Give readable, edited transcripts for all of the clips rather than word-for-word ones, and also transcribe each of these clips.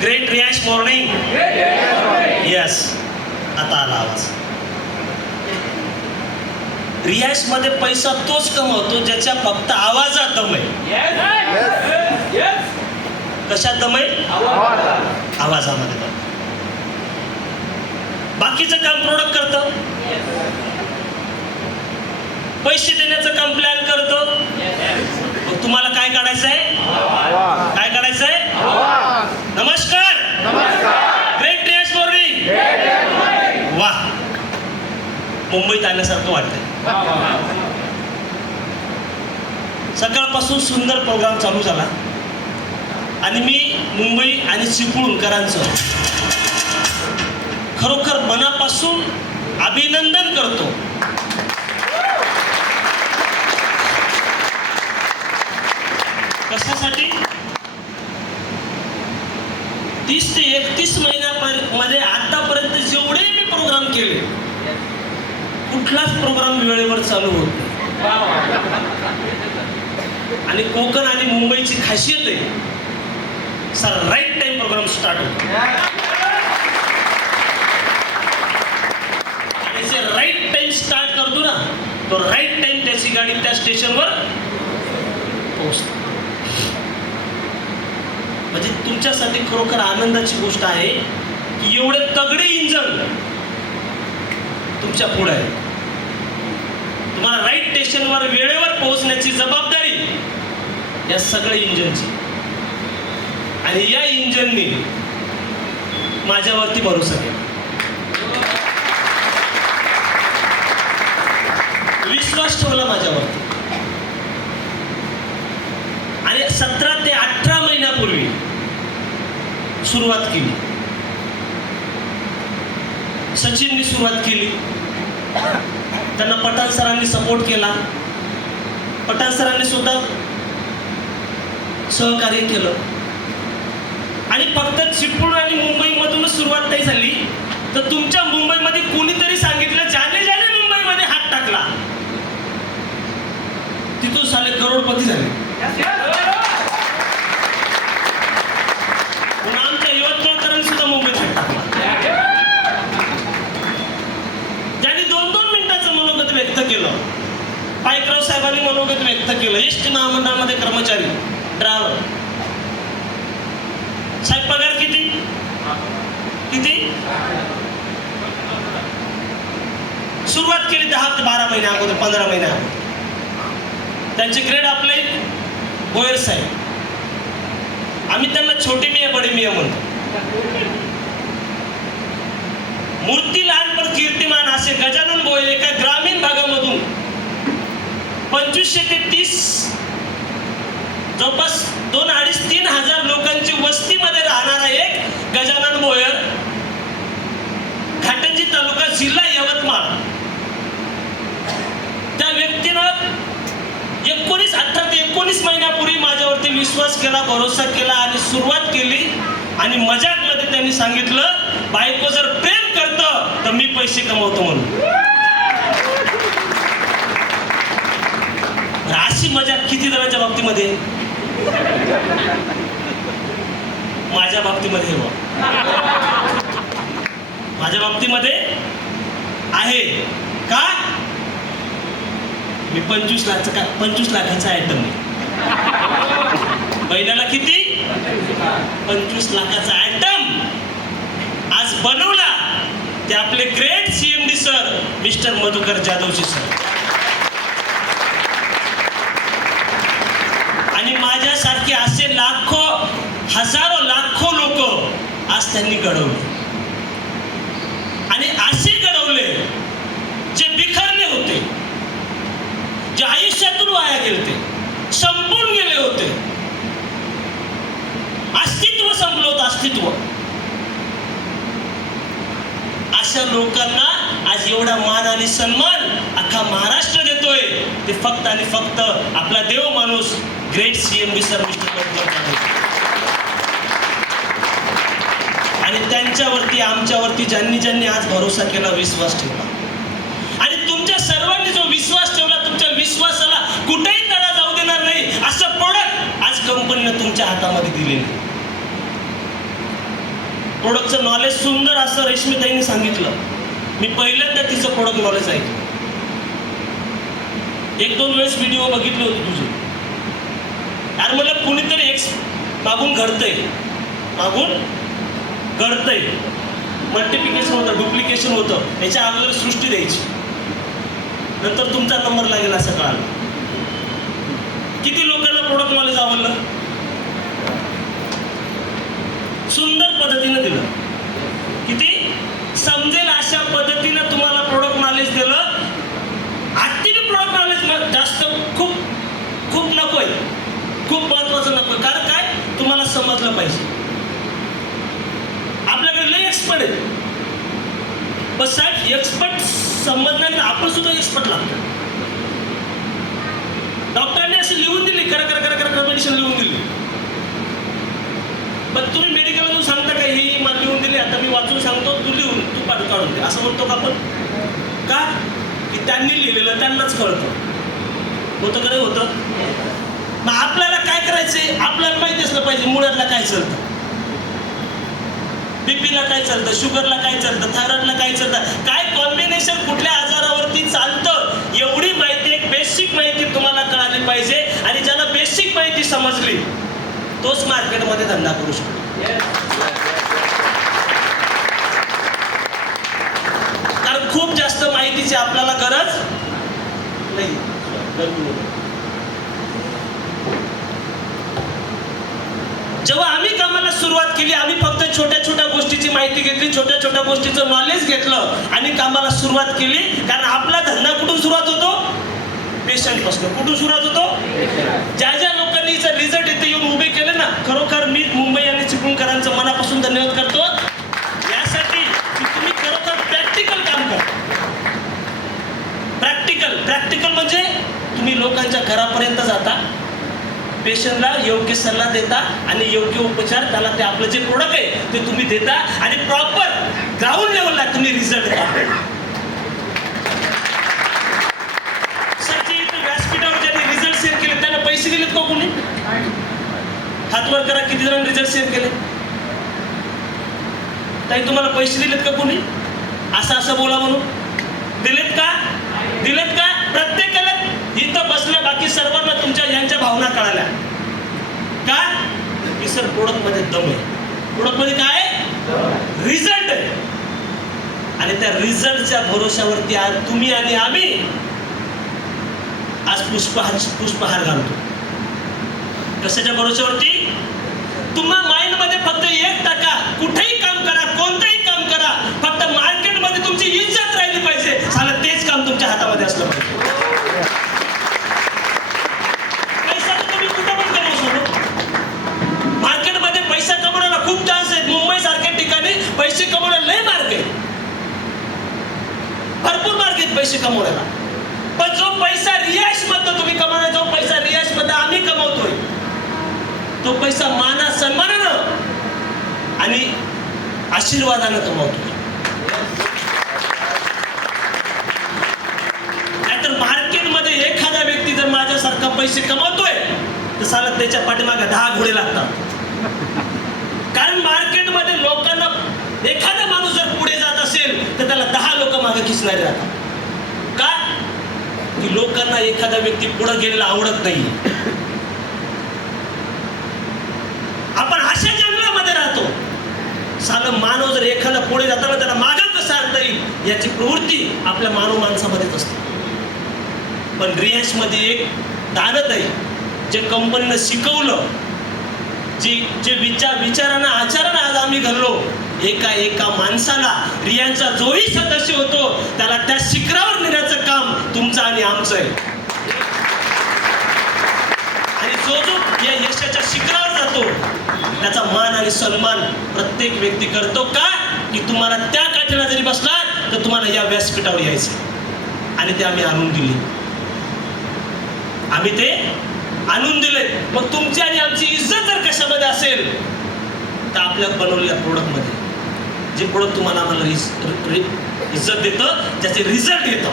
Great रियाश morning. Yes, आता आला आवाज. रियाश मध्ये पैसा तोच कमवतो ज्याच्या फक्त आवाजात दम आहे. कशात दम आहे? आवाजामध्ये दम. बाकीचं काम प्रोडक्ट करतं, पैसे देण्याचं काम प्लॅन करतो. तुम्हाला काय काढायचं आहे? काय काढायचं आहे? नमस्कार. ग्रेट रियाश मॉर्निंग. वा, मुंबईत आल्यासारखं वाटतंय. सकाळपासून सुंदर प्रोग्राम चालू झाला आणि मी मुंबई आणि चिपळूणकरांचं खरोखर मनापासून अभिनंदन करतो. कशासाठी? 30 ते 31 महिन्यामध्ये आतापर्यंत जेवढे मी प्रोग्राम केले, कुठलाच प्रोग्राम वेळेवर चालू होत नाही. आणि कोकण आणि मुंबईची खासियत आहे, sir right time programme start होतो. आणि जे राईट टाइम स्टार्ट करतो ना, तो राईट टाइम त्याची गाडी त्या स्टेशनवर पोहोचते. म्हणजे तुमच्यासाठी खरोखर आनंदाची गोष्ट आहे की एवढे तगडे इंजन तुमच्या पुढे आहे. तुम्हाला राईट स्टेशनवर वेळेवर पोहोचण्याची जबाबदारी या सगळ्या इंजनची. आणि या इंजनने माझ्यावरती भरोसा केला, विश्वास ठेवला माझ्यावरती. आणि 17 ते 18 महिन्यापूर्वी सुरुवात केली. सचिननी सुरुवात केली, त्यांना पठाण सरांनी सपोर्ट केला. पठाण सरांनी सुद्धा सहकार्य केलं. आणि फक्त चिपळूण आणि मुंबईमधूनच सुरुवात नाही झाली, तर तुमच्या मुंबईमध्ये कोणीतरी सांगितलं, ज्याने ज्याने मुंबईमध्ये हात टाकला तिथून साले करोडपती झाले. आमच्या यवतमाळकरांनी सुद्धा मुंबईत हात टाकला. ज्यांनी 2-2 मिनिटाचं मनोगत व्यक्त केलं, पायकराव साहेबांनी मनोगत व्यक्त केलं. एसटी महामंडळामध्ये कर्मचारी, ड्रायव्हर साहेब पगार किती किती सुरुवात केली 10 ते 12 महिन्या अगोदर, 15 महिन्या अगोदर. त्यांचे ग्रेड आपले बोयर साहेब. आम्ही त्यांना छोटे मिया बडे मिया म्हणतो. मूर्ती लहान पण कीर्तिमान असे गजानन बोयर एका ग्रामीण भागामधून 2500 ते 30 जवळपास 2,500-3 हजार लोकांची वस्तीमध्ये राहणारा एक गजानन बोयर, घाटंजी तालुका, जिल्हा यवतमाळ. त्या व्यक्तीनं 18 ते 19 महिन्यापूर्वी माझ्यावरती विश्वास केला, भरोसा केला आणि सुरुवात केली. आणि मजाकमध्ये त्यांनी सांगितलं, बायको जर प्रेम करतं तर मी पैसे कमवतो म्हणून. अशी मजाक किती जणांच्या बाबतीमध्ये? माझ्या बाबतीमध्ये हो, माझ्या बाबतीमध्ये आहे का? मी 25 लाखाचा आयटम आहे. महिन्याला किती? 25 लाखाचा आयटम आज बनवला ते आपले great CMD sir mister Madhukar Jadhavji sir. आणि माझ्यासारखे असे लाखो, हजारो लाखो लोक आज त्यांनी घडवले. आणि असे घडवले जे बिखरले होते, जे आयुष्यातून वाया गेले, संपून गेले होते, अस्तित्व संपलं होतं, अस्तित्व. अशा लोकांना आज एवढा मान आणि सन्मान अख्खा महाराष्ट्र देतोय, ते फक्त आणि फक्त आपला देव माणूस great CMD sir mister Madhukar Jadhav. आणि त्यांच्यावरती, आमच्यावरती ज्यांनी ज्यांनी आज भरोसा केला, विश्वास ठेवला, आणि तुमच्या सर्वांनी जो विश्वास ठेवला, तुमच्या विश्वासाला कुठेही तडा जाऊ देणार नाही असं प्रोडक्ट आज कंपनीने तुमच्या हातामध्ये दिलेलं. प्रोडक्टचं नॉलेज सुंदर असं रेशमीताईंनी सांगितलं. मी पहिल्यांदा तिचं प्रोडक्ट नॉलेज ऐकलं. 1-2 वेळेस व्हिडिओ बघितले होते तुझे. यार मला कुणीतरी मागून घडतंय, मल्टिप्लिकेशन होतं, डुप्लिकेशन होतं, याच्या अगोदर सृष्टी द्यायची, नंतर तुमचा नंबर लागेल असं कळालं. किती लोकांना प्रोडक्ट नॉलेज आवडलं? सुंदर पद्धतीनं दिलं. किती समजेल अशा पद्धतीनं तुम्हाला प्रोडक्ट नॉलेज दिलं. ऍक्टिव्ह प्रोडक्ट नॉलेज जास्त खूप नकोय, खूप महत्वाचं नकोय. कारण काय, तुम्हाला समजलं पाहिजे. आपल्याकडे लय एक्सपर्ट आहे, पण साहेब एक्सपर्ट समजणार आपण सुद्धा एक्सपर्ट लागतो. डॉक्टरांनी अशी लिहून दिली, करा मेडिसिन लिहून दिली, पण तुम्ही मेडिकल जाऊन सांगता का ही मला लिहून दिली, आता मी वाचून सांगतो, तू काढून दे, असं म्हणतो का आपण? का की त्यांनी लिहिलेलं त्यांनाच कळतं. होतं का नाही होतं? मग आपल्याला काय करायचंय, आपल्याला माहिती असलं पाहिजे मुळातला काय चालतं, बीपीला काय चालतं, शुगरला काय चालतं, थायरॉइडला काय चालतं, काय कॉम्बिनेशन कुठल्या आजारावरती चालतं, एवढी माहिती, एक बेसिक माहिती तुम्हाला कळाली पाहिजे. आणि ज्याला बेसिक माहिती समजली तोच मार्केटमध्ये धंदा करू शकतो. कारण खूप जास्त माहितीची आपल्याला गरज नाही. जेव्हा आम्ही कामाला सुरुवात केली, आम्ही फक्त छोट्या गोष्टीची माहिती घेतली, छोट्या गोष्टीचं नॉलेज घेतलं आणि कामाला सुरुवात केली. कारण आपला धंदा कुठून सुरुवात होतो? पेशंट पासून. कुठून सुरुवात होतो? ज्या लोकांनी जर रिझल्ट इथे येऊन उभे केले ना, खरोखर मी मुंबई आणि चिपळूणकरांचं मनापासून धन्यवाद करतो यासाठी की तुम्ही खरोखर प्रॅक्टिकल काम करा. प्रॅक्टिकल म्हणजे तुम्ही लोकांच्या घरापर्यंत जाता, पेशंटला योग्य सल्ला देता आणि योग्य उपचार, त्याला ते आपलं जे प्रोडक्ट आहे ते तुम्ही देता आणि प्रॉपर ग्राउंड लेवलला तुम्ही रिझल्ट देता. व्यासपीठावर ज्यांनी रिझल्ट शेअर केले त्यांना पैसे दिलेत का कोणी? हातवर करा, किती जणांनी रिझल्ट शेअर केले? ताई तुम्हाला पैसे दिलेत का कोणी? असं बोला म्हणून दिलेत का? प्रत्येकाला इथं बसल्या बाकी सर्वांना तुमच्या यांच्या भावना कळाल्या का की सर प्रोडक्ट मध्ये दम आहे, प्रोडक्ट मध्ये काय आहे? रिझल्ट आहे. आणि त्या रिझल्टच्या भरोशावरती आज तुम्ही आणि आम्ही आज पुष्पहार घालतो. कशाच्या भरोशावरती? तुम्हा माइंड मध्ये फक्त 1% कुठेही काम करा, कोणतंही काम करा, फक्त मार्केटमध्ये तुमची इज्जत राहिली पाहिजे. सालं तेच काम तुमच्या हातामध्ये असलं पाहिजे. पैसा तर तुम्ही कुठं पण कमवू शकतो. मार्केटमध्ये पैसा कमवण्याला खूप चान्स आहेत. मुंबई सारख्या ठिकाणी पैसे कमवण्याला लय मार्ग आहे, भरपूर मार्ग आहेत पैसे कमवण्याला. पण जो पैसा रियाश मध्ये तुम्ही कमवणार, जो पैसा रियाश मध्ये आम्ही कमवतोय, तो पैसा माना सन्मानानं आणि आशीर्वादानं कमवतोय. नाहीतर मार्केटमध्ये एखादा व्यक्ती जर माझ्यासारखा पैसे कमवतोय तर साला त्याच्या पाठीमागे 10 घोडे लागतात. कारण मार्केटमध्ये लोकांना, एखादा माणूस जर पुढे जात असेल तर त्याला 10 लोक मागे खिचणारे राहतात. का की लोकांना एखादा व्यक्ती पुढे गेलेला आवडत नाही. आपण अशा जंगलामध्ये राहतो. सालं मानव जर एखादा पुढे जाताना त्याला मागं कसं आणता येईल याची प्रवृत्ती आपल्या मानव माणसामध्येच असते. पण रियाश मध्ये एक दानत आहे, जे कंपनीनं शिकवलं, जे विचारानं आचारानं आज आम्ही घडलो. एका माणसाला, रियांचा जोही सदस्य होतो त्याला त्या शिखरावर नेण्याचं काम तुमचं आणि आमचं आहे. आणि जो या यशाच्या शिखरावर जातो त्याचा मान आणि सन्मान प्रत्येक व्यक्ती करतो. का की तुम्हाला त्या काठीला जरी बसला तर तुम्हाला या व्यासपीठावर यायचं आणि ते आम्ही आणून दिले. मग तुमची आणि आमची इज्जत जर कशामध्ये असेल तर आपल्या बनवलेल्या प्रोडक्टमध्ये, जे प्रोडक्ट तुम्हाला आम्हाला इज्जत देतं, ज्याचे रिझल्ट येतं.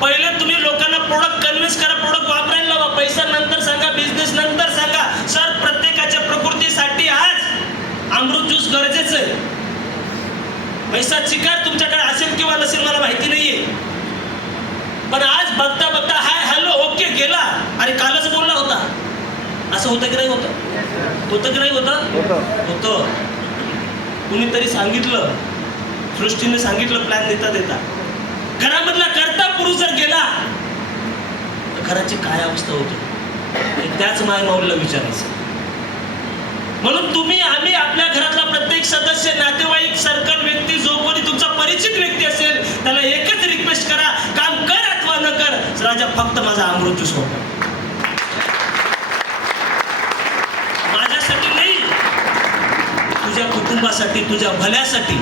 पहिले तुम्ही लोकांना प्रोडक्ट कन्व्हिन्स करा, प्रोडक्ट वापरायला लावा, पैसा नंतर सांगा, बिझनेस नंतर सांगा. सर प्रत्येकाच्या प्रकृतीसाठी आज अमृत ज्यूस गरजेचं पैसा चिकार तुमच्याकडे असेल किंवा नसेल मला माहिती नाहीये, पण आज बघता बघता हाय हॅलो ओके गेला आणि कालच बोलला होता, असं होतं की नाही होतं की नाही होतं. कुणीतरी सांगितलं, सृष्टीने सांगितलं प्लॅन देता देता, घरामधला करता पुरुष जर गेला तर घराची काय अवस्था होते हे त्याच मायमाऊलीला विचारायचं. म्हणून तुम्ही आम्ही आपल्या घरातला प्रत्येक सदस्य, नातेवाईक, सर्कल व्यक्ती, जो कोणी तुमचा परिचित व्यक्ती असेल त्याला एकच रिक्वेस्ट करा, काम कर अथवा न कर, राजा फक्त माझा अमृत ज्यूस वापर. माझ्यासाठी नाही, तुझ्या कुटुंबासाठी, तुझ्या भल्यासाठी,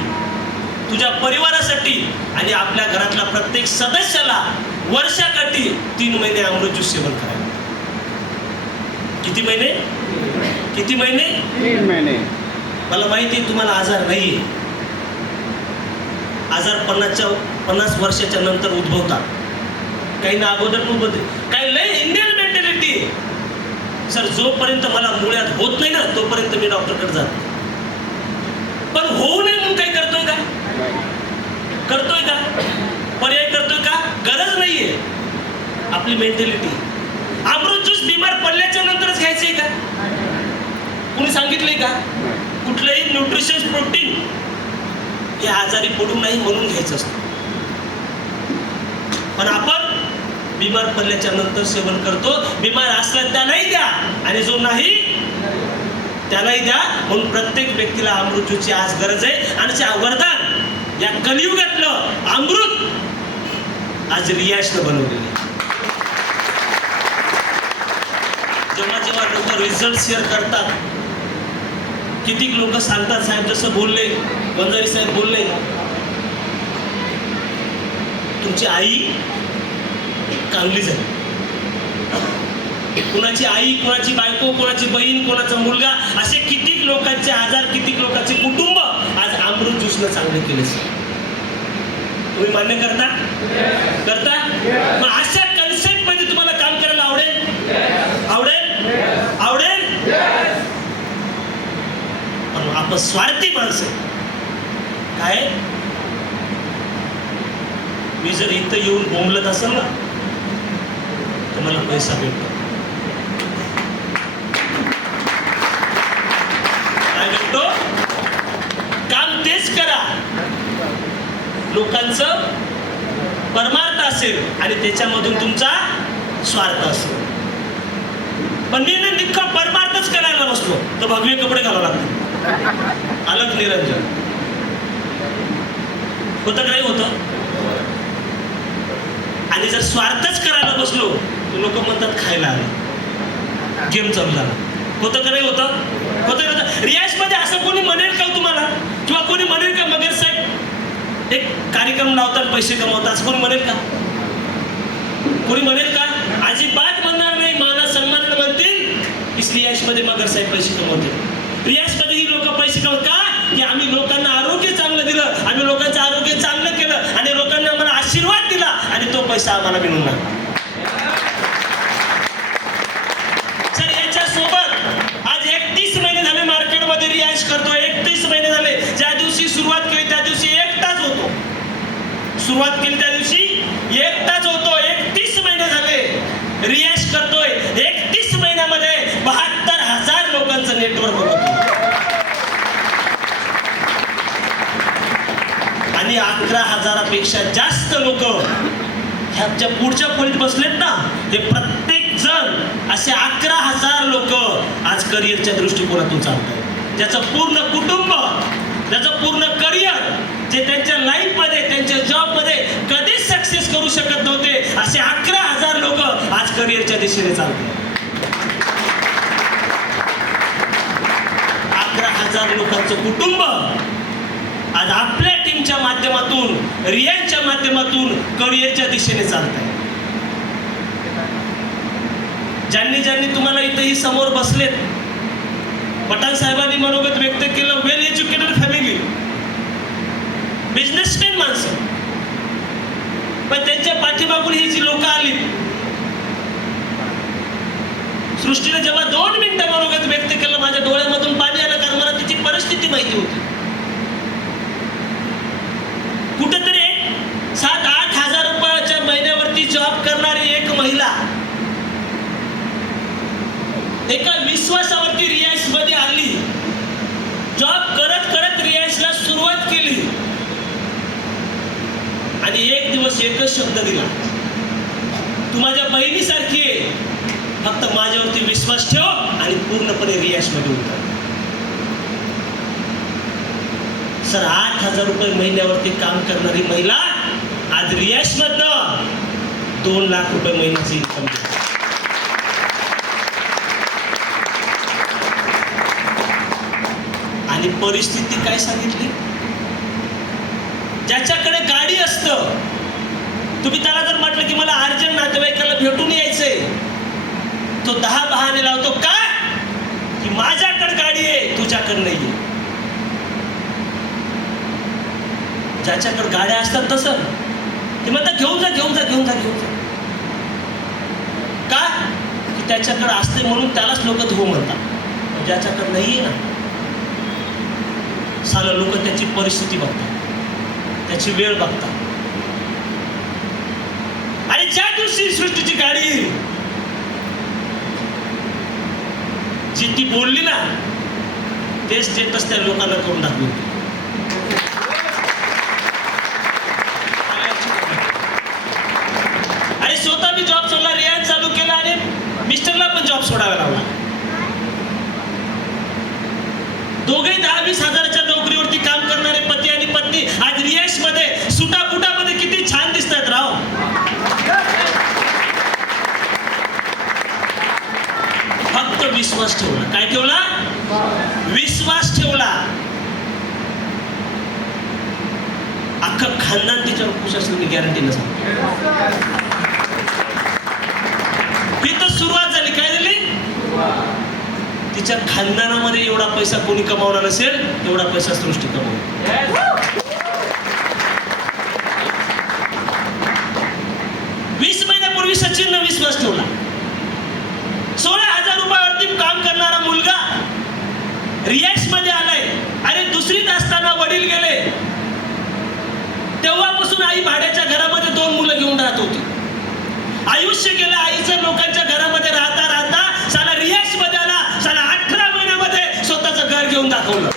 तुझ्या परिवारासाठी आणि आपल्या घरातला प्रत्येक सदस्याला वर्षाकाठी 3 महिने अमृत ज्यूस सेवन करायला. किती महिने? 3 महिने. मला माहिती आहे तुम्हाला आजार नाहीये, आजार 50 वर्षाच्या नंतर उद्भवतात, काही ना अगोदर उद्भवते. काही लय इंडियन मेंटॅलिटी सर, जोपर्यंत मला मुळ्यात होत नाही ना तोपर्यंत मी डॉक्टरकडे जातो, पण होऊ नये म्हणून काही करतोय का? पर्याय करतोय का? गरज नाहीये. आपली मेंटॅलिटी. अमृत ज्यूस बिमार पडल्याच्या नंतरच घ्यायचंय का? कुणी सांगितलंय का? कुठलंही न्यूट्रिशन प्रोटीन हे आजारी पडू नाही म्हणून घ्यायचं असतं, पण आपण बिमार पडल्याच्या नंतर सेवन करतो. बिमार असला त्यालाही द्या आणि जो नाही त्यालाही द्या. म्हणून प्रत्येक व्यक्तीला अमृत ज्यूसची आज गरज आहे. आणि वरदान या कलियुगातलं अमृत आज रियाजनं बनवलेलं. जेव्हा लोक रिझल्ट शेअर करतात, कितीक लोक सांगतात, साहेब जसं बोलले, वंजारी साहेब बोलले, तुमची आई चांगली झाली. कोणाची आई, कोणाची बायको, कोणाची बहीण, कोणाचा मुलगा, असे कितीक लोकांचे आजार, कितीक लोकांचे कुटुंब आज अमृत ज्यूसनं चांगले केले. तुम्ही मान्य करता? मग अशा कन्सेप्ट मध्ये तुम्हाला काम करायला आवडेल? पण आपण स्वार्थी माणसं काय? मी जर इथं येऊन बोंबलत असेल ना तर मला पैसा भेटतो. काय भेटतो? काम तेच करा, लोकांचं परमार्थ असेल आणि त्याच्यामधून तुमचा स्वार्थ असेल. पण मी निष्ठा परमार्थच करायला बसलो तर भगवे कपडे घालावं लागतात. अलग निरंजन होतं का नाही होतं? आणि जर स्वार्थच करायला बसलो तर लोक म्हणतात खायला आले, गेम चालू झाला. होतं का नाही होतं? रियाज मध्ये असं कोणी म्हणेल का तुम्हाला, किंवा कोणी म्हणेल का मगर साहेब एक कार्यक्रम लावतात पैसे कमवतात, असं कोणी म्हणेल का? कोणी म्हणेल का? अजिबात म्हणणार नाही. माना सन्मान म्हणतील की रियाज मध्ये मगर साहेब पैसे कमवते. रियाज मध्ये ही लोक पैसे कमवतात का? की आम्ही लोकांना आरोग्य चांगलं दिलं, आम्ही लोकांचं आरोग्य चांगलं केलं आणि लोकांनी आम्हाला आशीर्वाद दिला आणि तो पैसा आम्हाला मिळून लागला. सर याच्यासोबत आज 31 महिने झाले मार्केटमध्ये रियाज करतोय. 31 महिने झाले. ज्या दिवशी सुरुवात केली त्या दिवशी एकटाच होतो. 31 महिने झाले रियाज करतोय. 31 महिन्यामध्ये 72,000 लोकांचं नेटवर्क होतं आणि 11,000पेक्षा जास्त लोक ह्याच्या पुढच्या फळीत बसलेत ना, हे प्रत्येक जण असे 11,000 लोक आज करिअरच्या दृष्टिकोनातून चालतात. ज्याचं पूर्ण कुटुंब, ज्याचं पूर्ण करिअर, जे त्यांच्या लाईफ मध्ये, त्यांच्या जॉब मध्ये कधीच सक्सेस करू शकत नव्हते, असे 11,000 लोक आज करिअरच्या दिशेने चालतात. 11,000 लोकांचं कुटुंब आज आपल्या टीमच्या माध्यमातून, रियाजच्या माध्यमातून करिअरच्या दिशेने चालत आहे. ज्यांनी तुम्हाला इथेही समोर बसलेत, पठाण साहेबांनी मनोगत व्यक्त केलं, वेल एज्युकेटेड फॅमिली, बिझनेसमॅन माणसं, पण त्यांच्या पाठीमागून ही जी लोक आली, सृष्टीने जेव्हा 2 मिनिटं मनोगत व्यक्त केलं, माझ्या डोळ्यामधून पाणी आलं, कारण मला तिची परिस्थिती माहिती होती. विश्वासावरती रियाज मध्ये आली, जॉब करत करत रियाजला सुरुवात केली आणि एक दिवस एकच शब्द दिला, तू माझ्या बहिणीसारखी आहे, फक्त माझ्यावरती विश्वास ठेव आणि पूर्णपणे रियाज मध्ये उतर. सर 8,000 रुपये महिन्यावरती काम करणारी महिला आज रियाज मधनं 2 लाख रुपये महिन्याची इन्कम देते. आणि परिस्थिती काय सांगितली, ज्याच्याकडे गाडी असतं, तुम्ही त्याला जर म्हटलं की मला अर्जंट नातेवाईकाला भेटून यायचंय, तो 10 बहाणे लावतो. का की माझ्याकडे गाडी आहे, तुझ्याकडे नाहीये. ज्याच्याकडे गाड्या असतात तसं ते म्हणतात घेऊन जा घेऊन जा घेऊन जा घेऊन जा. का की त्याच्याकडे असते म्हणून त्यालाच लोक हो म्हणतात. ज्याच्याकडे नाहीये ना, साला लोक त्याची परिस्थिती बघतात, त्याची वेळ बघतात. आणि ज्या दिवशी सृष्टीची गाडी जी ती बोलली ना, ते स्टेटस त्या लोकांना करून दाखवतो. आणि स्वतः मी जॉब सोडला, रियाज चालू केला आणि मिस्टरला पण जॉब सोडावा लावला. दोघे 10-20 हजाराच्या नोकरीवरती काम करणारे पती आणि पत्नी आज रियाज मध्ये सुटापुटामध्ये किती छान दिसतात राव. फक्त विश्वास ठेवला. काय ठेवला? विश्वास ठेवला. अख्खं खानदान तिच्यावर खुश असलं मी गॅरंटीनं सांगतो. ही तर सुरुवात झाली. काय झाली? तिच्या खानदानामध्ये एवढा पैसा कोणी कमावला नसेल, एवढा पैसा सृष्टी कमावला. 20 महिन्यापूर्वी सचिनने विश्वास ठेवला. 16,000 रुपयावरती काम करणारा मुलगा रियाज मध्ये आलाय. अरे दुसरीत असताना वडील गेले, तेव्हापासून आई भाड्याच्या घरामध्ये 2 मुलं घेऊन राहत होती. आयुष्य गेलं आईचं लोकांच्या घरामध्ये राहता राहता साला रियाज मध्ये आला. साला 18 महिन्यामध्ये स्वतःचं घर घेऊन दाखवलं.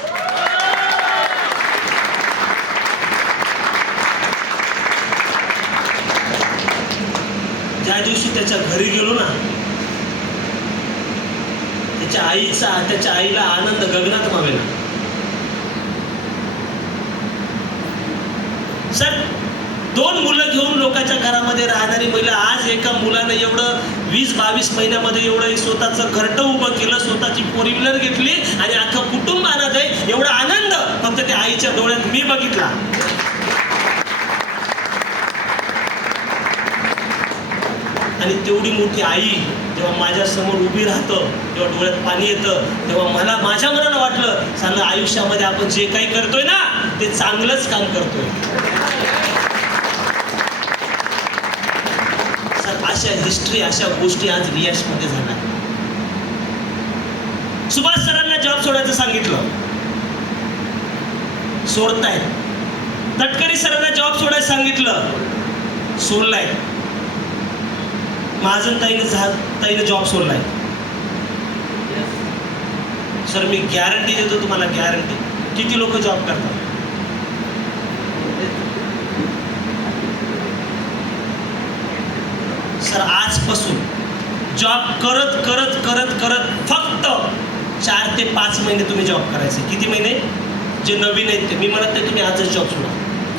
ज्या दिवशी त्याच्या घरी गेलो ना, त्याच्या आईला आनंद गगनात मावेना. सर 2 मुलं घेऊन लोकांच्या घरामध्ये राहणारी महिला आज एका मुलानं एवढं 20-22 महिन्यामध्ये एवढं स्वतःचं घरटं उभं केलं, स्वतःची 4 व्हीलर घेतली आणि अख्खं कुटुंब आनंद आहे. एवढा आनंद फक्त त्या आईच्या डोळ्यात मी बघितला. आणि तेवढी मोठी आई जेव्हा माझ्या समोर उभी राहतं, तेव्हा डोळ्यात पाणी येतं. तेव्हा मला माझ्या मनाला वाटलं, चांगलं आयुष्यामध्ये आपण जे काही करतोय ना, ते चांगलंच काम करतोय. अशा हिस्ट्री, अशा गोष्टी आज रियाज मध्ये झाल्या. सुभाष सरांना जॉब सोडायचं सांगितलं, सोडतायत. तटकरी सरांना जॉब सोडायचं सांगितलं, सोडलाय. महाजन ताईने जॉब सोडलाय. सर मी गॅरंटी देतो तुम्हाला, गॅरंटी. किती लोक जॉब करतात? सर आजपासून जॉब करत करत करत करत फक्त 4 ते 5 महिने तुम्ही जॉब करायचे. किती महिने? जे नवीन आहेत ते, मी म्हणत नाही तुम्ही आजच जॉब सोडा.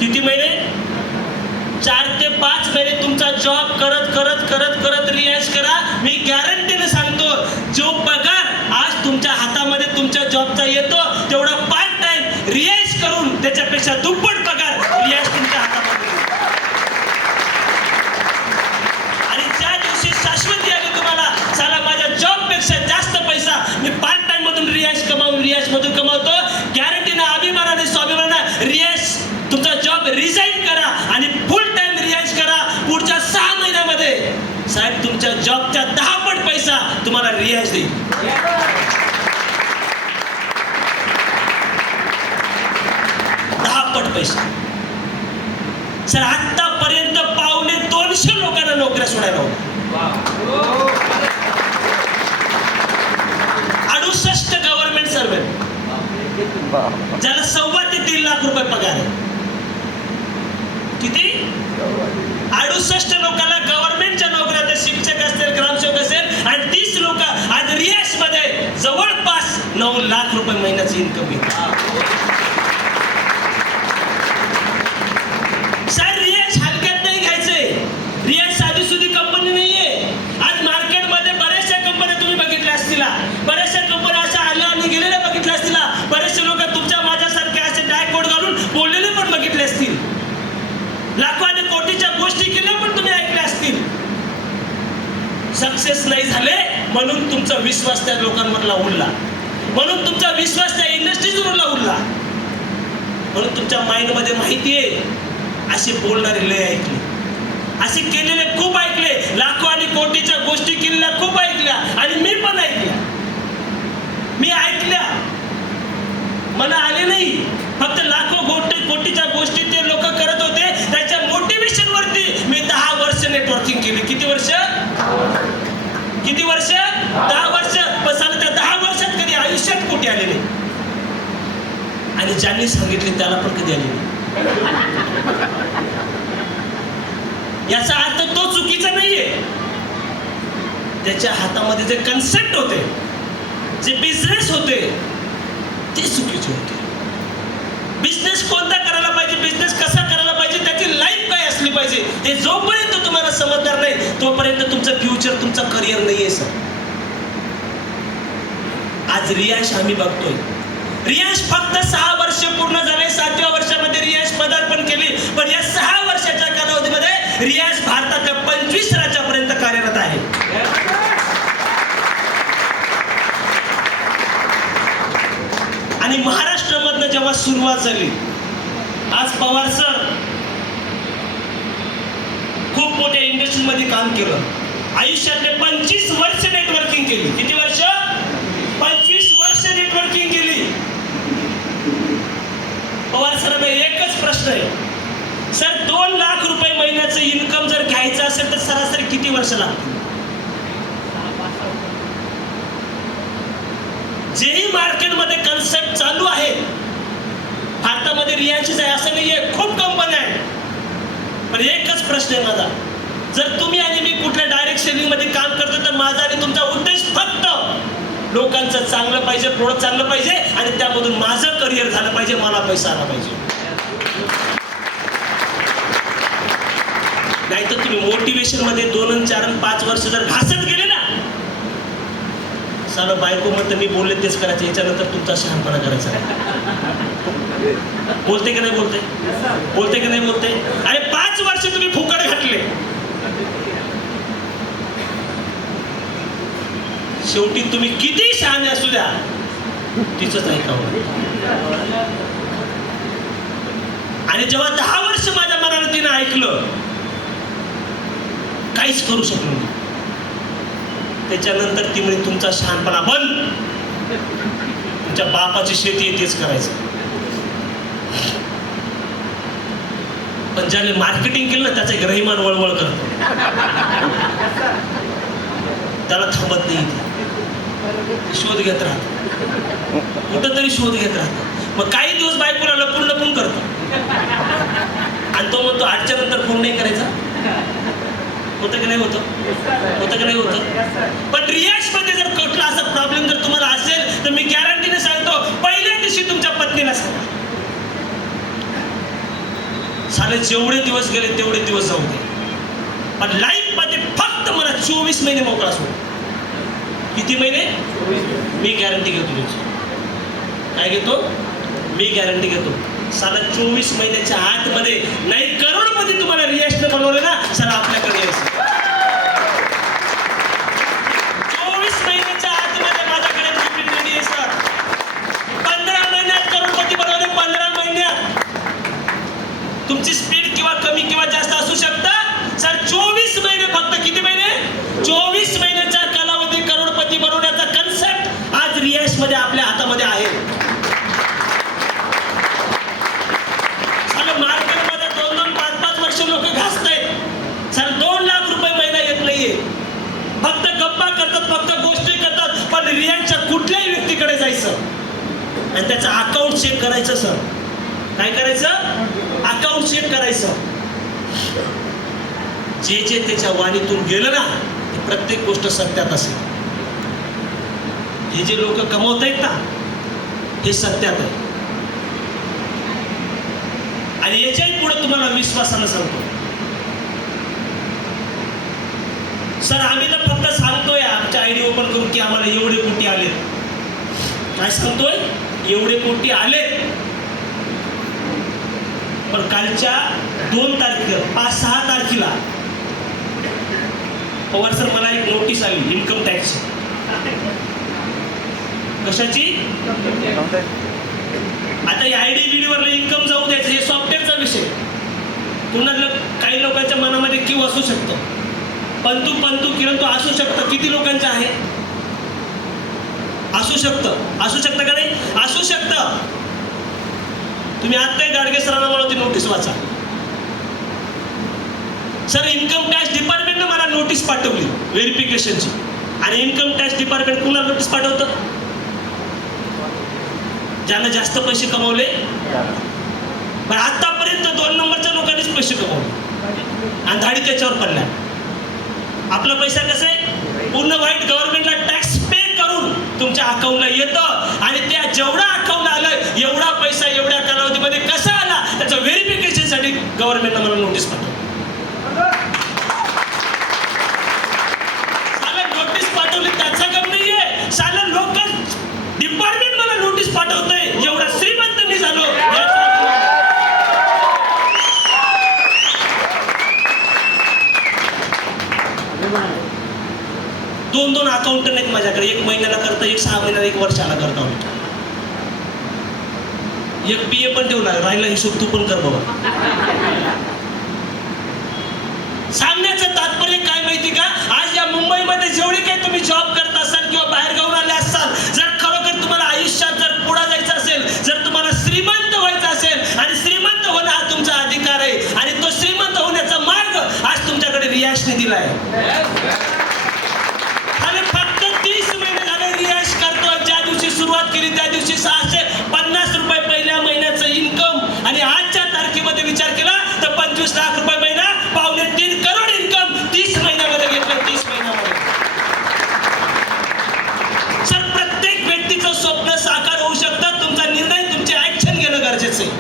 किती महिने? 4 ते 5 महिने तुमचा जॉब करत करत करत करत रियाज करा. मी गॅरंटीने सांगतो, जो पगार आज तुमच्या हातामध्ये तुमच्या जॉबचा येतो, तेवढा पार्ट टाइम रियाज करून त्याच्यापेक्षा दुप्पट पगार रियाज तुमच्या हातामध्ये. आणि ज्या दिवशी शाश्वती आली तुम्हाला, साला माझ्या जॉब पेक्षा जास्त पैसा मी पार्ट टाइम मधून रियाज मधून कमावतो, गॅरंटीने अभिमानाने स्वाभिमानाने रियाज तुमचा जॉब रिझाईन करा आणि फुल टाइम रियाज करा. पुढच्या 6 महिन्यामध्ये साहेब तुमच्या जॉबच्या 10 पट पैसा तुम्हाला रियाज देईल. 10 पट पैसा. सर आतापर्यंत 250 लोकांना नोकऱ्या सोडायला होत्या. सर्वे, ज्याला 2.25 ते 3 लाख रुपये पगार आहे. किती? 68 लोकांना गव्हर्नमेंटच्या नोकऱ्या, ते शिक्षक असतील, ग्रामसेवक असेल, आणि 30 लोक आज रियाज मध्ये जवळपास 9 लाख रुपये महिन्याचं इन्कम घेतात. सर, रियाज हलक्यात नाही घ्यायचंय. रियाज साधी सुधी कंपनी नाहीये. आज मार्केटमध्ये बऱ्याचशा कंपन्या तुम्ही बघितल्या असतील, बऱ्याचशा कंपन्या अशा आल्या आणि गेलेल्या बघितल्या असतील. बरेचसे लोक तुमच्या माझ्यासारखे असे डायकोड घालून बोललेले पण बघितले असतील. लाखो आणि कोटीच्या गोष्टी केल्या पण तुम्ही ऐकल्या असतील. सक्सेस नाही झाले म्हणून तुमचा विश्वास त्या लोकांवरला उडला, म्हणून तुमचा विश्वास त्या इंडस्ट्रीजवरला उडला, म्हणून तुमच्या माइंड मध्ये माहिती आहे असे बोलणारे लय ऐकले, असे केलेले खूप ऐकले, लाखो आणि कोटीच्या गोष्टी केलेल्या खूप ऐकल्या, आणि मी पण ऐकल्या. मी ऐकल्या, मला आले नाही. फक्त लाखो कोटीच्या गोष्टी ते लोक करत होते, त्याच्या मोटिवेशन वरती मी 10 वर्ष नेटवर्किंग केली. किती वर्ष? 10 वर्ष. पण त्या 10 वर्षात कधी आयुष्यात कोटी आले नाही, आणि ज्यांनी सांगितले त्याला पण कधी आले नाही. याचा अर्थ तो चुकीचा नाहीये. त्याच्या हातामध्ये जे कन्सेप्ट होते, जे बिझनेस होते, ते चुकीचे होते. बिझनेस कोणता करायला पाहिजे, बिझनेस कसा करायला पाहिजे, त्याची लाईफ काय असली पाहिजे, हे जोपर्यंत तुम्हाला समजणार नाही तोपर्यंत तुमचं फ्युचर, तुमचं करिअर नाहीये सर. आज रियाज आम्ही बघतोय, रियाज फक्त 6 वर्ष पूर्ण झाले. 7व्या वर्षामध्ये रियाज पदार्पण केली, पण या 6 वर्षाच्या कालावधीमध्ये रियाज भारताच्या 25 राज्यापर्यंत कार्यरत आहे. आणि महाराष्ट्रामधनं जेव्हा सुरुवात झाली, आज पवार सर खूप मोठ्या इंडस्ट्रीमध्ये काम केलं, आयुष्यातले 25 वर्ष नेटवर्किंग केली. किती वर्ष? 25 वर्ष नेटवर्किंग केली. पवार सरांना एकच प्रश्न आहे, सर 2 लाख रुपये महिन्याचं इन्कम जर घ्यायचं असेल तर सरासरी किती वर्ष लागतील? जेही मार्केटमध्ये कन्सेप्ट चालू आहे, भारतामध्ये रियाजच आहे असं नाहीये, खूप कंपन्या आहेत. पण एकच प्रश्न आहे माझा, जर तुम्ही आणि मी कुठल्या डायरेक्ट सेलिंग मध्ये काम करतो तर माझा आणि तुमचा उद्देश फक्त लोकांचं चांगलं पाहिजे, प्रोडक्ट चांगलं पाहिजे, आणि त्यामधून माझं करिअर झालं पाहिजे, मला पैसा आला पाहिजे. नाहीतर तुम्ही मोटिवेशन मध्ये 2, 4, 5 वर्ष जर घासत गेले ना, साला बायको म्हणतं मी बोलले तेच करायचं, याच्यानंतर तुमचा शहाणपणा करायचा आहे. बोलते की नाही बोलते? बोलते की नाही बोलते? अरे 5 वर्ष तुम्ही फुकट घातले, शेवटी तुम्ही किती शहाणे असू द्या तिचंच ऐकावं. आणि जेव्हा 10 वर्ष माझ्या मनाला तिने ऐकलं, काहीच करू शकलो नाही. त्याच्यानंतर ती म्हणजे तुमचा शहाणपणा बंद, तुमच्या बापाची शेती आहे तेच करायचं. पण ज्याने मार्केटिंग केलं ना, त्याचं एक रहिमान वळवळ करतो, त्याला थांबत नाही, शोध घेत राहतो, कुठं तरी शोध घेत राहतो. मग काही दिवस बायकोला लपून लपून करतो, आणि तो म्हणतो 8च्या नंतर फोन नाही करायचा. होतं की नाही होतं? होतं की नाही होतं? पण रियाज मध्ये जर कुठला असा प्रॉब्लेम जर तुम्हाला असेल तर मी गॅरंटीने सांगतो, पहिल्या दिवशी तुमच्या पत्नीला सांगा, साले जेवढे दिवस गेले तेवढे दिवस जाऊ दे, पण लाईफ मध्ये फक्त मला 24 महिने मोकळा सोड. किती महिने? मी गॅरंटी घेतो तुझी. काय घेतो? मी गॅरंटी घेतो. साला 24 महिन्याच्या आतमध्ये नाही करोडमध्ये तुम्हाला रियाजनं बनवलं ना, साला आपल्याकडे यायचं. 24 महिन्याच्या आतमध्ये माझ्याकडे प्रिपेड रेडी आहे सर. 15 महिन्यात करोडपती बनवले, 15 महिन्यात. तुमची स्पीड किंवा कमी किंवा जास्त असू शकतं सर. 24 महिने, फक्त किती महिने? 24 महिन्याच्या कालावधी करोडपती बनवण्याचा कन्सेप्ट आज रियाज मध्ये आपल्या हातामध्ये आहे. मार्केटमध्ये 2-2, 5-5 वर्ष लोक घासतायत सर. 2 लाख आणि त्याचं अकाउंट चेक करायचं सर. काय करायचं? अकाउंट चेक करायचं. जे जे त्याच्या वाणीतून गेलं ना ते प्रत्येक गोष्ट सत्यात असेल. हे जे लोक कमवत आहेत ना हे सत्यात आहे. आणि याच्याही पुढे तुम्हाला विश्वासानं सांगतो सर, आम्ही तर फक्त सांगतोय आमच्या आयडी ओपन करून की आम्हाला एवढे कोटी आले. काय सांगतोय? एवढे कोटी आले. पण कालच्या 2 तारखेला 5-6 तारखेला पवार सर मला एक नोटीस आली इन्कम टॅक्स. कशाची? आता या आयडी बीडीवर इन्कम जाऊ द्यायचं हे सॉफ्टवेअरचा विषय. पुन्हा काही लोकांच्या मनामध्ये किंवा असू शकतं पंतू किरण तो असू शकतं. किती लोकांचं आहे? असू शकतं का नाही? असू शकतं. तुम्ही आता गाडगे सरांना मला ती नोटीस वाचा. सर इन्कम टॅक्स डिपार्टमेंटने मला नोटीस पाठवली व्हेरिफिकेशनची. आणि इन्कम टॅक्स डिपार्टमेंट कुणाला नोटीस पाठवतं? ज्यानं जास्त पैसे कमवले. पण आतापर्यंत 2 नंबरच्या लोकांनीच पैसे कमवले आणि धाडी त्याच्यावर पडल्या. आपला पैसा कसं आहे? पूर्ण वाईट गव्हर्नमेंटला टॅक्स पे करून तुमच्या अकाउंटला येतं आणि त्या जेवढा अकाउंट आलं एवढा पैसा एवढ्या कालावधीमध्ये कसा आला त्याचं व्हेरिफिकेशनसाठी गव्हर्नमेंटनं मला नोटीस पाठवली. नोटीस पाठवली त्याचा काम नाहीये. साला लोक डिपार्टमेंट मला नोटीस पाठवतंय. एवढा श्रीमंत मी झालो. 2 अकाउंटंट आहेत माझ्याकडे. 1 महिन्याला करता, 1 6 महिन्याला, 1 वर्षाला करता. एक PA पण ठेवला. राहिला हिशोब तू पण कर बाबा. सांगण्याचं तात्पर्य काय माहिती का? आज या मुंबईमध्ये जेवढी काही तुम्ही जॉब करत असाल किंवा बाहेर गावून आले असाल, जर खरोखर तुम्हाला आयुष्यात जर पुढे जायचं असेल, जर तुम्हाला श्रीमंत व्हायचं असेल आणि श्रीमंत होणं हा तुमचा अधिकार आहे आणि तो श्रीमंत होण्याचा मार्ग आज तुमच्याकडे रियाजने दिलाय. आणि फक्त 30 महिने झाले रियाज करतो. ज्या दिवशी सुरुवात केली त्या दिवशी 650 रुपये पहिल्या महिन्याचं इन्कम आणि आजच्या तारखेमध्ये विचार केला तर 25 लाख रुपये महिना, 2.25 करोड इन्कम 30 महिन्यामध्ये घेतलं. 30 महिन्यामध्ये सर प्रत्येक व्यक्तीचं स्वप्न साकार होऊ शकतं. तुमचा निर्णय, तुमचे ऍक्शन घेणं गरजेचं आहे.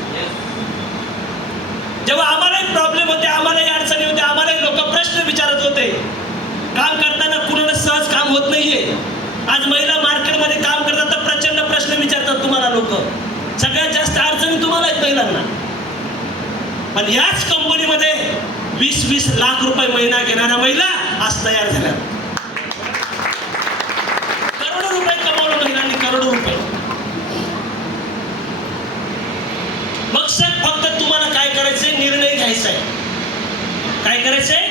जेव्हा आम्हालाही प्रॉब्लेम होते, आम्हालाही अडचणी होत्या, आम्हालाही लोक प्रश्न विचारत होते. काम करताना कुणाला सहज काम होत नाहीये. आज महिला मार्केटमध्ये काम करतात तर प्रचंड प्रश्न विचारतात तुम्हाला लोक. सगळ्यात जास्त अडचणी तुम्हाला आहेत महिलांना. पण याच कंपनीमध्ये 20-20 लाख रुपये महिना घेणाऱ्या महिला आज तयार झाल्या. करोडो रुपये कमावलं महिलांनी, करोडो रुपये. मग सर फक्त तुम्हाला काय करायचंय? निर्णय घ्यायचा आहे. काय करायचंय?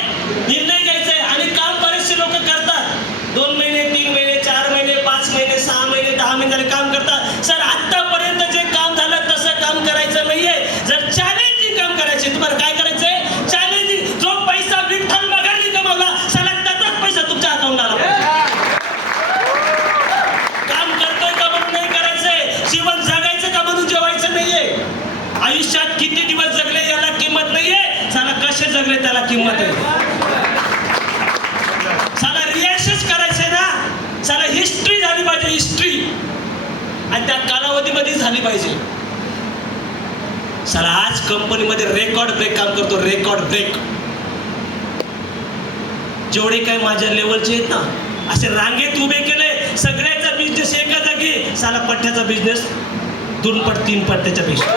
निर्णय घ्यायचा आहे. आणि काम बरेचसे लोक करतात. 2 महिने, 3 महिने, 4 महिने, 5 महिने, 6 महिने, 10 महिने काम करतात. सर आतापर्यंत जे काम झालं तसं काम करायचं नाहीये. जर चॅलेंजिंग काम करायचे, तुम्हाला काय करायचंय? चॅलेंजिंग. जो पैसा विठ्ठल मगारी कमावला साला त्याचाच पैसा तुमच्या अकाउंटला आला पाहिजे. काम करतोय का म्हणून नाही करायचंय. जीवन जगायचं का म्हणून जेवायचं नाहीये. आयुष्यात किती दिवस जगले याला किंमत नाहीये. साला कसे जगले त्याला किंमत आहे. साला रियाशच करायचंय ना. साला हिस्ट्री झाली पाहिजे. हिस्ट्री आणि त्या कालावधीमध्ये झाली पाहिजे. साला आज कंपनीमध्ये रेकॉर्ड ब्रेक काम करतो. Record break. जेवढे काही माझ्या लेवलचे आहेत ना असे रांगेत उभे केले. सगळ्याचा बिझनेस एका जागी. साला पठ्ठ्याचा बिझनेस 2 पट 3 पट त्याच्यापेक्षा.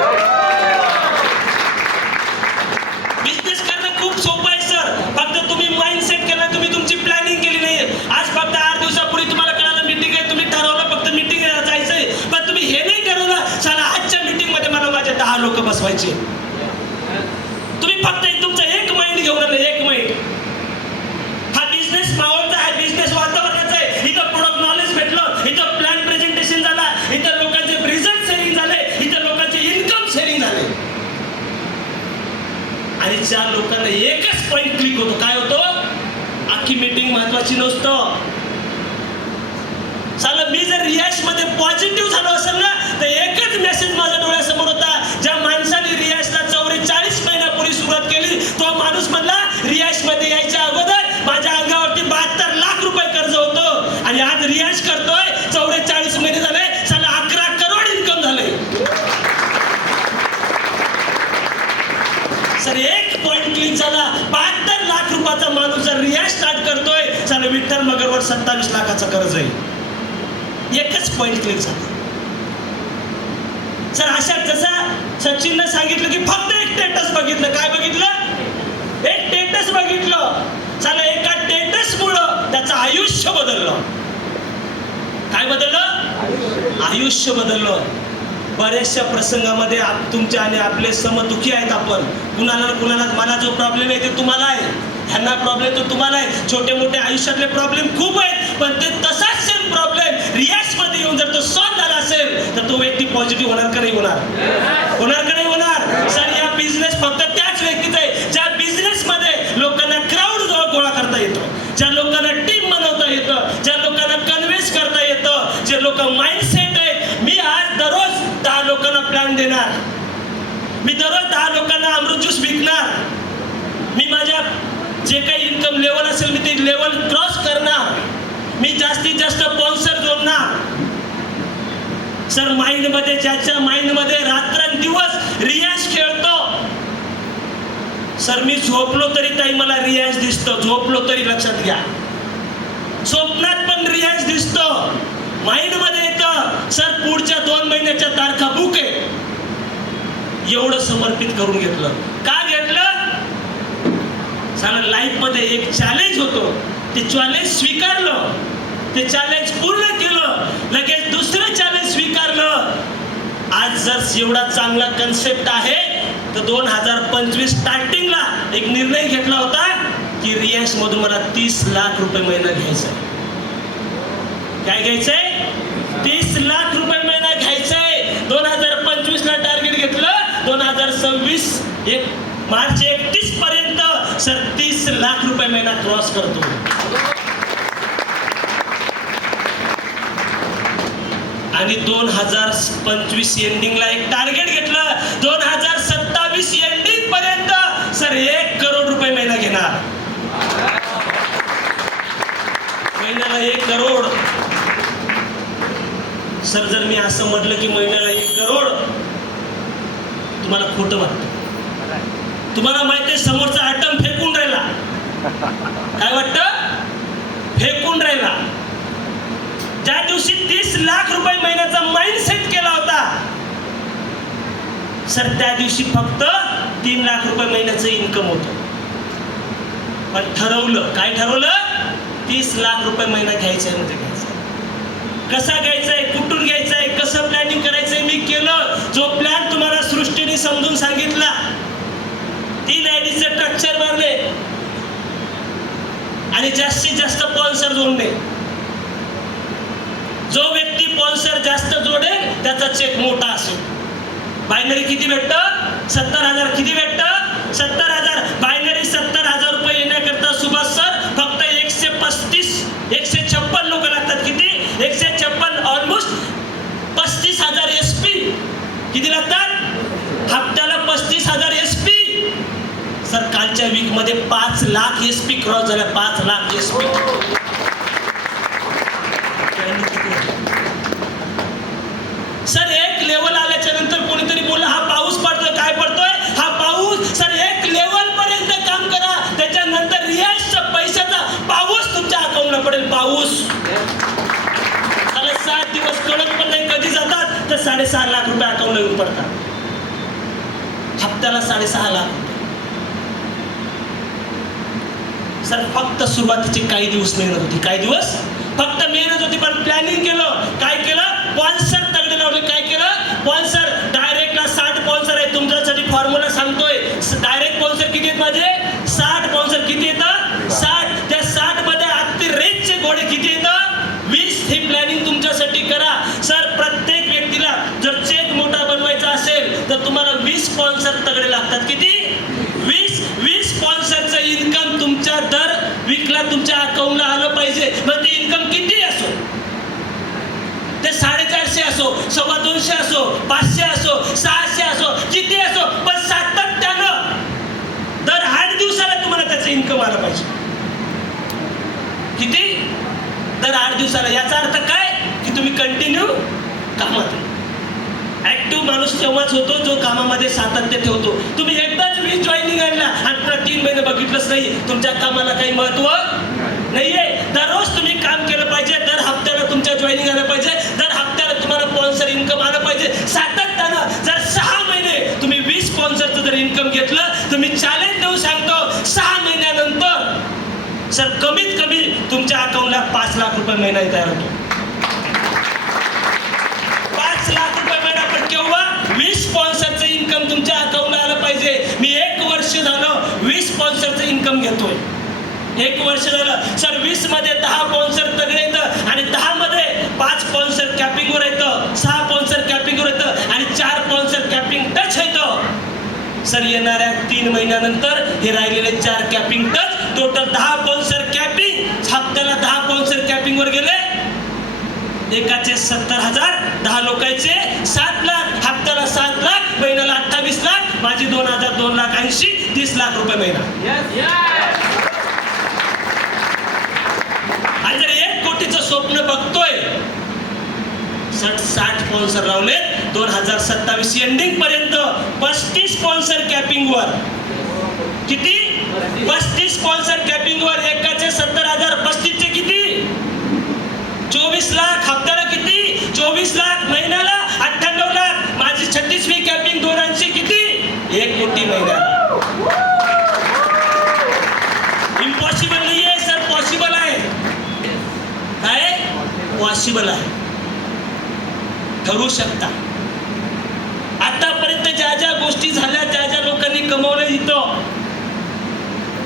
बिझनेस करणं खूप सोपं आहे सर. फक्त तुम्ही माइंडसेट केलं, तुम्ही तुमची प्लॅनिंग केली नाही. आज फक्त 8 दिवसापूर्वी तुम्हाला कळालं मीटिंग आहे, तुम्ही ठरवलं फक्त मीटिंगला जायचंय. पण तुम्ही हे नाही ठरवलं साला आजच्या मीटिंग मध्ये मला माझे 10 लोक बसवायचे. तुम्ही फक्त तुमचं एक माइंड घेऊन आले. एक माइंड. हा बिझनेस माहोलचा, हा बिझनेस वातावरणाचा आहे. इथं प्रोडक्ट नॉलेज भेटलं, इथं प्लॅन प्रेझेंटेशन झाला, इथं लोकांचे रिझल्ट शेअरिंग झाले, इथं लोकांचे इन्कम शेअरिंग झाले. आणि ज्या लोकांना एकच पॉइंट क्लिक होतो, काय होतो? अख्खी मीटिंग महत्वाची नसतं. साला मी जर रियाज मध्ये पॉझिटिव्ह झालो असेल ना तर एक 27 लाखाचं कर्ज आहे. एकच पॉइंट क्लिक झाला. सर अशा जसा सचिनने सांगितलं की फक्त एक स्टेटस बघितलं. काय बघितलं? एक स्टेटस बघितलं. चला एका स्टेटसमुळं त्याचं आयुष्य बदललं. काय बदललं? आयुष्य बदललं. बऱ्याचशा प्रसंगामध्ये तुमच्या आणि आपले समदुखी आहेत आपण. कुणाला मला जो प्रॉब्लेम आहे ते तुम्हाला आहे, ह्यांना प्रॉब्लेम तो तुम्हाला आहे. छोटे मोठे आयुष्यातले प्रॉब्लेम खूप आहेत, पण ते तसाच सेम प्रॉब्लेम रियाजमध्ये येऊन जर तो सॉल्व्ह झाला असेल तर तो व्यक्ती पॉझिटिव्ह होणार का नाही होणार? होणार का नाही होणार? सर या बिझनेस फक्त त्याच व्यक्तीचा आहे ज्या बिझनेसमध्ये लोकांना क्राऊड गोळा करता येतो, ज्या लोकांना टीम बनवता येतं, ज्या लोकांना कन्व्हिन्स करता येतं, जे लोक माइंडसेट आहेत. मी आज दररोज 10 लोकांना प्लॅन देणार, मी दररोज 10 लोकांना अमृत ज्यूस विकणार, मी माझ्या जे काही इन्कम लेवल असेल मी ते लेवल क्रॉस करणार, मी जास्तीत जास्त स्पॉन्सर जोडणार. सर माइंडमध्ये ज्याच्या माइंडमध्ये रात्रंदिवस रियाज खेळतो. सर मी झोपलो तरी ताई मला रियाज दिसतो, झोपलो तरी लक्षात घ्या. स्वप्नात पण रियाज दिसतो, माइंडमध्ये येतं. सर पुढच्या 2 महिन्याच्या तारखा बुक आहे. एवढं समर्पित करून घेतलं. का घेतलं? लाईफ मध्ये एक चॅलेंज होतो, ते चॅलेंज स्वीकारलं, ते चॅलेंज पूर्ण केलं, लगेच दुसरं चॅलेंज स्वीकारलं. आज जर एवढा चांगला कन्सेप्ट आहे तर 2025 स्टार्टिंगला एक निर्णय घेतला होता की रियाज मधून मला 30 लाख रुपये महिना घ्यायचा आहे. काय घ्यायचंय? 30 लाख रुपये महिना घ्यायचंय. 2025 ला टार्गेट घेतलं. 2026 मार्च 31 पर्यंत सर 30 लाख रुपये महिना क्रॉस करतो. आणि 2025 एंडिंगला एक टार्गेट घेतलं. 2027 एंडिंग पर्यंत सर 1 करोड रुपये महिना घेणार. महिन्याला 1 करोड. सर जर मी असं म्हटलं की महिन्याला 1 करोड, तुम्हाला खोटं वाटतं. तुम्हाला माहिती आहे समोरचा आयटम फेकून राहिला. काय वाटतं? फेकून राहिला. ज्या दिवशी 30 लाख रुपये महिन्याचा माइंडसेट केला होता सर त्या दिवशी फक्त 3 लाख रुपये महिन्याचं इन्कम होतं. पण ठरवलं, काय ठरवलं? 30 लाख रुपये महिना घ्यायचा म्हणजे घ्यायचा. कसा घ्यायचाय, कुठून घ्यायचाय, कसं प्लॅनिंग करायचंय मी केलं. जो प्लॅन तुम्हाला सृष्टीने समजून सांगितला, 3 आयडीचे स्ट्रक्चर मारले आणि जास्तीत जास्त स्पॉन्सर जोडणे. जो व्यक्ती स्पॉन्सर जास्त जोडेल त्याचा चेक मोठा असेल. बायनरी किती भेटतं? 70,000. किती भेटतं? 70,000. बायनरी 70,000 रुपये येण्याकरता सुभाष सर फक्त 156 लोक लागतात. किती? 156. Almost 35,000 SP. किती लागतात? हप्त्याला 35,000 SP. सर कालच्या वीक मध्ये 5 लाख SP क्रॉस झाल्या. 5 लाख SP. सर एक लेवल आल्याच्या नंतर कोणीतरी बोलला हा पाऊस पडतोय. काय पडतोय? हा पाऊस. सर एक लेवल पर्यंत काम करा, त्याच्यानंतर रियाजचा पैशाचा पाऊस तुमच्या अकाउंटला पडेल. पाऊस. त्याला 7 दिवस कळत पण नाही कधी जातात, तर 6.5 लाख रुपये अकाउंटला येऊन पडतात. हप्त्याला 6.5 लाख. सर फक्त सुरुवातीचे काही दिवस मेहनत होती. काही दिवस फक्त मेहनत होती, पण प्लॅनिंग केलं. काय केलं? स्पॉन्सर तगडे लावले. काय केलं? स्पॉन्सर डायरेक्टला 60 स्पॉन्सर आहे. तुमच्यासाठी फॉर्म्युला सांगतोय. डायरेक्ट स्पॉन्सर किती आहेत माझे? 60 स्पॉन्सर. किती येतं? 60. त्या 60 मध्ये अगदी रेटचे घोडे किती येतं? 20. ही प्लॅनिंग तुमच्यासाठी करा. सर प्रत्येक व्यक्तीला जर चेक मोठा बनवायचा असेल तर तुम्हाला 20 स्पॉन्सर तगडे लागतात. किती? 20 स्पॉन्सरचं इन्कम तुमच्या दर वीकला तुमच्या अकाउंटला आलं पाहिजे. मग ते इन्कम किती असो, ते 450 असो, 250 असो, 500 असो, 600 असो, किती असो, पण सातत्यानं दर 8 दिवसाला तुम्हाला त्याचं इन्कम आलं पाहिजे. किती? दर 8 दिवसाला. याचा अर्थ काय? की तुम्ही कंटिन्यू कामात. ऍक्टिव्ह माणूस तेव्हाच होतो जो कामामध्ये सातत्य ठेवतो. तुम्ही एकदाच जॉईनिंग आणला आणि पुन्हा 3 महिने बघितलंच नाही, तुमच्या कामाला काही महत्व नाहीये. दररोज तुम्ही काम केलं पाहिजे, दर हप्त्याला तुमच्या जॉईनिंग आलं पाहिजे, दर हप्त्याला तुम्हाला स्पॉन्सर इन्कम आलं पाहिजे. सातत्यानं जर 6 महिने तुम्ही 20 स्पॉन्सरचं जर इन्कम घेतलं तर मी चॅलेंज देऊ सांगतो 6 महिन्यानंतर सर कमीत कमी तुमच्या अकाउंटला 5 लाख रुपये महिना तयार होतो. 5 लाख रुपये महिना. पण केव्हा? 20 स्पॉन्सरचं इन्कम तुमच्या अकाउंटला आलं पाहिजे. मी 1 वर्ष झालं 20 स्पॉन्सरचं इन्कम घेतोय. 1 वर्ष झालं सर. 20 मध्ये 10 स्पॉन्सर तगडे येतं आणि 10 मध्ये 5 स्पॉन्सर कॅपिंगवर येतं, 6 स्पॉन्सर कॅपिंगवर येतं आणि 4 स्पॉन्सर कॅपिंग टच येतं. सर येणाऱ्या 3 महिन्यानंतर हे राहिलेले 4 capping touch, total 10 sponsor capping. हप्त्याला 10 स्पॉन्सर कॅपिंगवर गेले, एकाचे 70,000, 10 लोकांचे 7 लाख, हप्त्याला 7 लाख, महिन्याला 28 लाख, माझी 2,000, 2 लाख 80, 30 लाख रुपये महिना. आणि जर 1 कोटीचं स्वप्न बघतोय, 60 स्पॉन्सर लावले 2027 एंडिंग पर्यंत 35 स्पॉन्सर कॅपिंगवर. किती? 35 स्पॉन्सर कॅपिंगवर. एकाचे 70,000, 35 चे किती? 24 लाख. हप्त्याला किती? 24 लाख, महिन्याला 98 लाख, माझी 36वी कॅपिंग 280 किती? 1 कोटी महिन्याला. इम्पॉसिबल नाहीये सर, पॉसिबल आहे. काय? पॉसिबल आहे. ठरवू शकता. आतापर्यंत ज्या ज्या गोष्टी झाल्या, ज्या ज्या लोकांनी कमवलं इथं,